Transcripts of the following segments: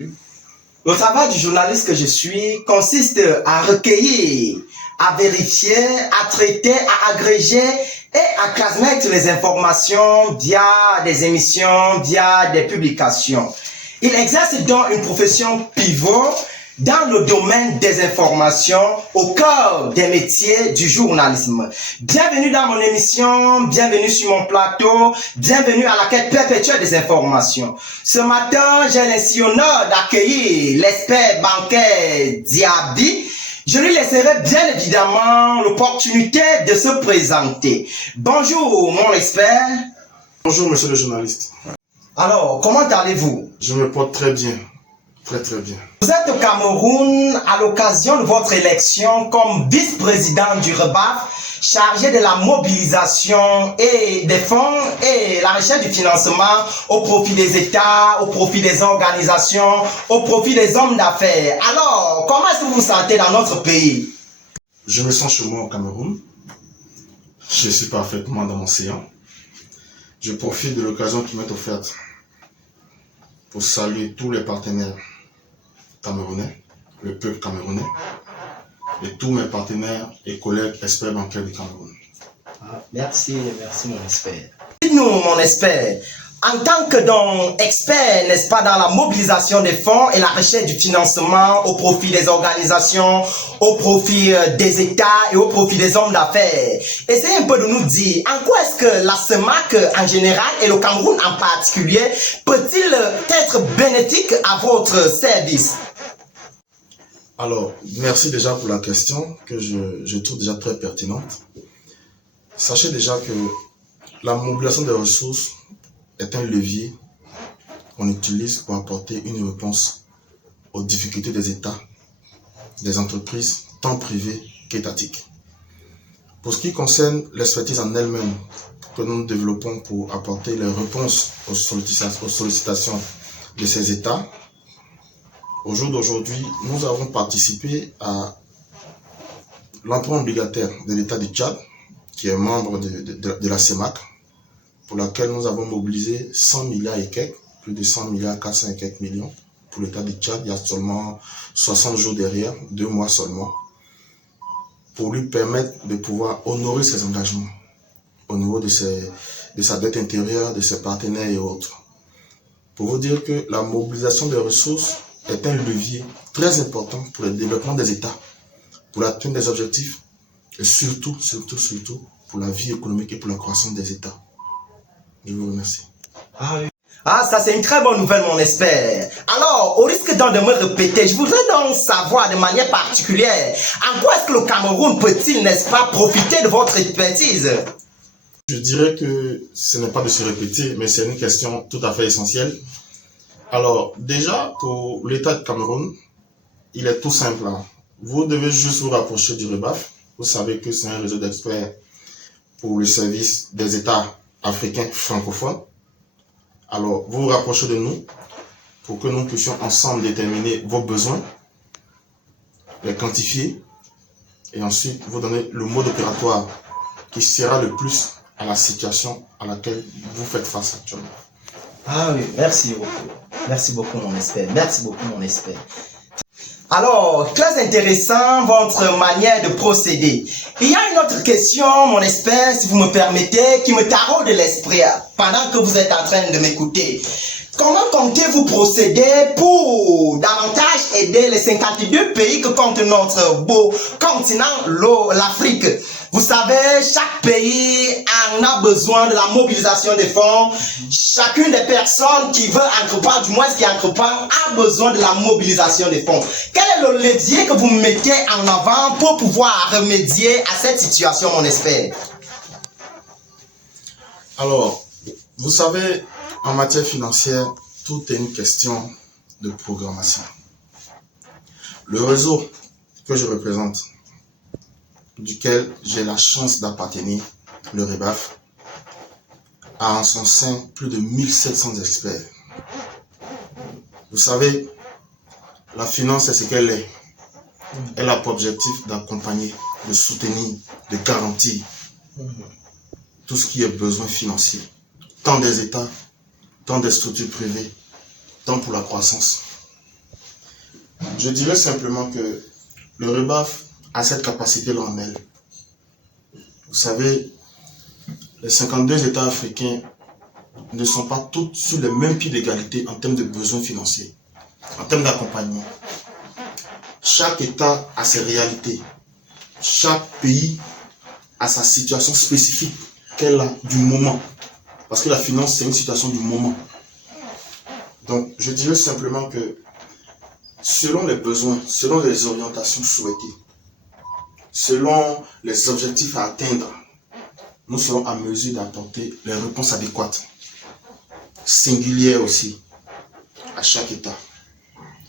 Le travail du journaliste que je suis consiste à recueillir, à vérifier, à traiter, à agréger et à transmettre les informations via des émissions, via des publications. Il exerce donc une profession pivot dans le domaine des informations au cœur des métiers du journalisme. Bienvenue dans mon émission, bienvenue sur mon plateau, bienvenue à la quête perpétuelle des informations. Ce matin, j'ai ainsi l'honneur d'accueillir l'expert bancaire Diaby. Je lui laisserai bien évidemment l'opportunité de se présenter. Bonjour mon expert. Bonjour monsieur le journaliste. Alors, comment allez-vous? Je me porte très bien. Très bien. Vous êtes au Cameroun à l'occasion de votre élection comme vice-président du REBAF, chargé de la mobilisation et des fonds et la recherche du financement au profit des États, au profit des organisations, au profit des hommes d'affaires. Alors, comment est-ce que vous vous sentez dans notre pays? Je me sens chez moi au Cameroun. Je suis parfaitement dans mon séant. Je profite de l'occasion qui m'est offerte pour saluer tous les partenaires camerounais, le peuple camerounais et tous mes partenaires et collègues experts bancaires du Cameroun. Merci mon expert. Dites-nous mon expert, en tant que donc expert, n'est-ce pas, dans la mobilisation des fonds et la recherche du financement au profit des organisations, au profit des États et au profit des hommes d'affaires, essayez un peu de nous dire en quoi est-ce que la CEMAC en général et le Cameroun en particulier peut-il être bénéfique à votre service? Alors, merci déjà pour la question que je trouve déjà très pertinente. Sachez déjà que la mobilisation des ressources est un levier qu'on utilise pour apporter une réponse aux difficultés des États, des entreprises, tant privées qu'étatiques. Pour ce qui concerne l'expertise en elle-même que nous développons pour apporter les réponses aux sollicitations de ces États, au jour d'aujourd'hui, nous avons participé à l'emprunt obligataire de l'État du Tchad, qui est membre de la CEMAC, pour laquelle nous avons mobilisé 100 milliards et quelques, plus de 100 milliards 400 et quelques millions pour l'État du Tchad, il y a seulement 60 jours derrière, 2 mois seulement, pour lui permettre de pouvoir honorer ses engagements au niveau de sa dette intérieure, de ses partenaires et autres. Pour vous dire que la mobilisation des ressources est un levier très important pour le développement des États, pour l'atteinte des objectifs et surtout pour la vie économique et pour la croissance des États. Je vous remercie. Ça c'est une très bonne nouvelle mon expert. Alors, au risque donc de me répéter, je voudrais donc savoir de manière particulière en quoi est-ce que le Cameroun peut-il, n'est-ce pas, profiter de votre expertise? Je dirais que ce n'est pas de se répéter, mais c'est une question tout à fait essentielle. Alors, déjà, pour l'État de Cameroun, il est tout simple. Vous devez juste vous rapprocher du REBAF. Vous savez que c'est un réseau d'experts pour le service des États africains francophones. Alors, vous vous rapprochez de nous pour que nous puissions ensemble déterminer vos besoins, les quantifier et ensuite vous donner le mode opératoire qui sera le plus à la situation à laquelle vous faites face actuellement. Oui, merci beaucoup. Merci beaucoup mon expert. Merci beaucoup mon expert. Alors, très intéressant votre manière de procéder. Il y a une autre question, mon expert, si vous me permettez, qui me taraude l'esprit pendant que vous êtes en train de m'écouter. Comment comptez-vous procéder pour davantage aider les 52 pays que compte notre beau continent, l'Afrique? Vous savez, chaque pays en a besoin de la mobilisation des fonds. Chacune des personnes qui veut entreprendre, du moins qui entreprend, a besoin de la mobilisation des fonds. Quel est le levier que vous mettez en avant pour pouvoir remédier à cette situation, mon expert? Alors, vous savez, en matière financière, tout est une question de programmation. Le réseau que je représente, duquel j'ai la chance d'appartenir, le REBAF, a en son sein plus de 1700 experts. Vous savez, la finance, c'est ce qu'elle est. Elle a pour objectif d'accompagner, de soutenir, de garantir tout ce qui est besoin financier, tant des États, tant des structures privées, tant pour la croissance. Je dirais simplement que le REBAF a cette capacité-là en elle. Vous savez, les 52 États africains ne sont pas tous sur le même pied d'égalité en termes de besoins financiers, en termes d'accompagnement. Chaque État a ses réalités. Chaque pays a sa situation spécifique qu'elle a du moment. Parce que la finance, c'est une situation du moment. Donc, je dirais simplement que selon les besoins, selon les orientations souhaitées, selon les objectifs à atteindre, nous serons à mesure d'apporter les réponses adéquates, singulières aussi, à chaque État.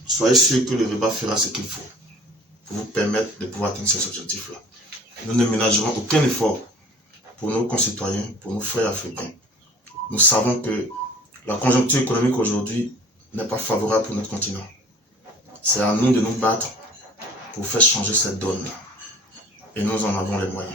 Soyez sûr que le REBAF fera ce qu'il faut pour vous permettre de pouvoir atteindre ces objectifs-là. Nous ne ménagerons aucun effort pour nos concitoyens, pour nos frères africains. Nous savons que la conjoncture économique aujourd'hui n'est pas favorable pour notre continent. C'est à nous de nous battre pour faire changer cette donne. Et nous en avons les moyens.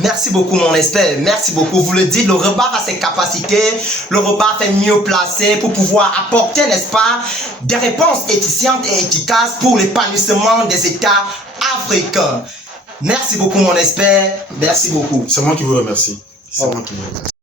Merci beaucoup mon expert, merci beaucoup. Vous le dites, le REBAF a ses capacités, le REBAF est mieux placé pour pouvoir apporter, n'est-ce pas, des réponses efficientes et efficaces pour l'épanouissement des États africains. Merci beaucoup mon expert, merci beaucoup. C'est moi qui vous remercie. C'est moi qui vous remercie.